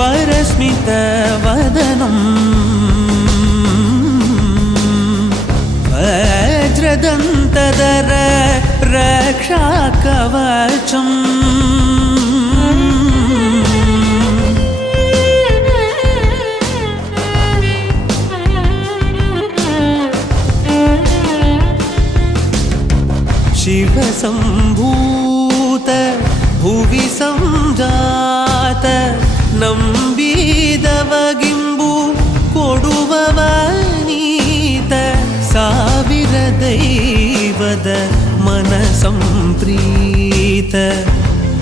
वरस्मितवदनं वज्रदन्तधर रक्षाकवचम् शिवसम्भूत भुवि संजात ನಂಬಿದವಗಿಂಬು ಕೊಡುವವನೀತ ಸಾವಿರ ದೈವದ ಮನ ಸಂಪ್ರೀತ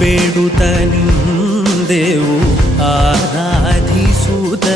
ಬೇಡುತ್ತ ನಿಂದೆವು ಆರಾಧಿಸುತ್ತ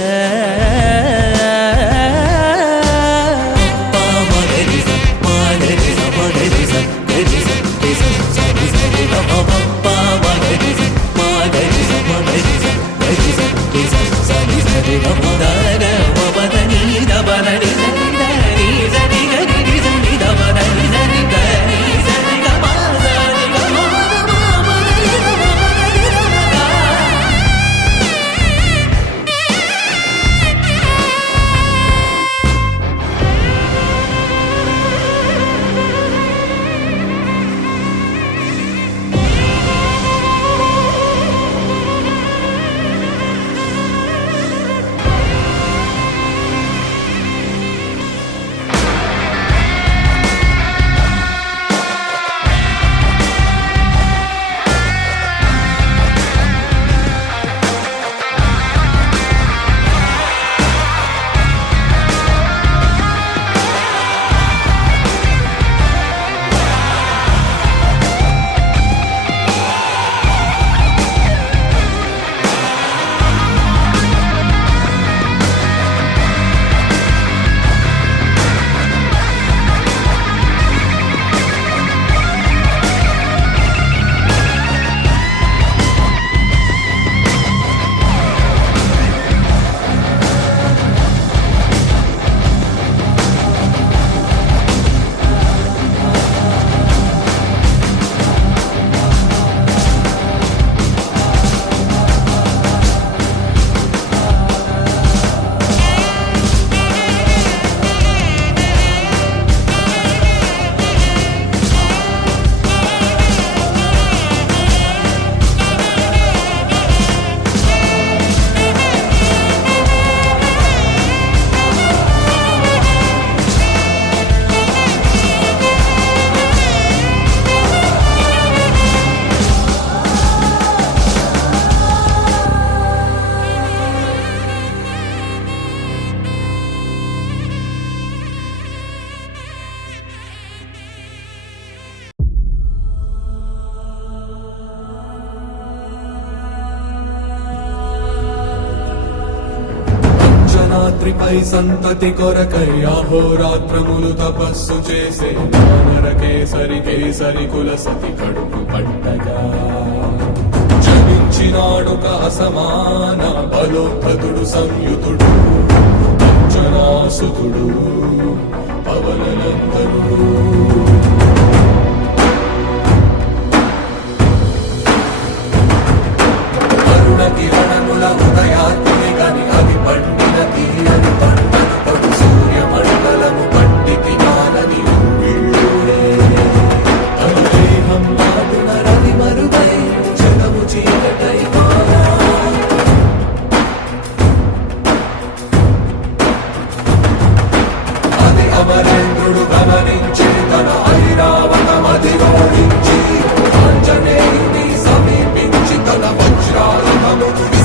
రాత్రిపై సంతతి కొరకై అహోరాత్రములు తపస్సు చేసే వానర కేసరి కేసరి కుల సతి కడుపు పట్టగా జనించినాడు అసమాన బలోద్ధతుడు సంయుతుడు అంజనాసుతుడు పవననందనుడు అరుణ కిరణముల ఉదయాత్మి గని అది పండిన తీయని పంటను పడు సూర్యమండలము పండితి కాలని అనుదేహం నాడున రవి మరుగై జగము చీకటై మారా అది అమరేంద్రుడు గమనించి తన ఐరావతమధిరోహించి ఆంజనేయుని సమీపించి తన వజ్రాయుధమును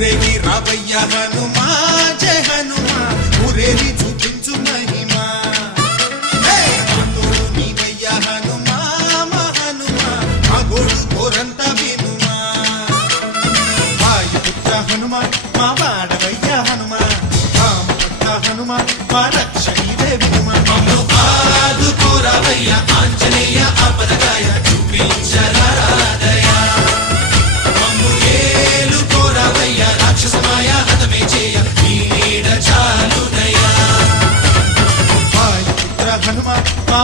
ఊరేగి రావయ్య హనుమా జయ హనుమా ఊరేగి చూపించు మహిమా తోడు నీవయ్య హనుమా మా హనుమా మా గోడు కోరంత వినుమా వాయుపుత్ర హనుమా మా వాడవయ్య హనుమా రామపుత్ర హనుమా మా రక్షణీవే వినుమా మమ్ము ఆదుకోరావయ్య ఆంజనేయ ఆపదగాయ చూపించరాదయ మమ్ము ఏలుకోరావయ్య రాక్షసమాయ హతమే చేయ నీ నీడ చాలునయ వాయుపుత్ర హనుమా మా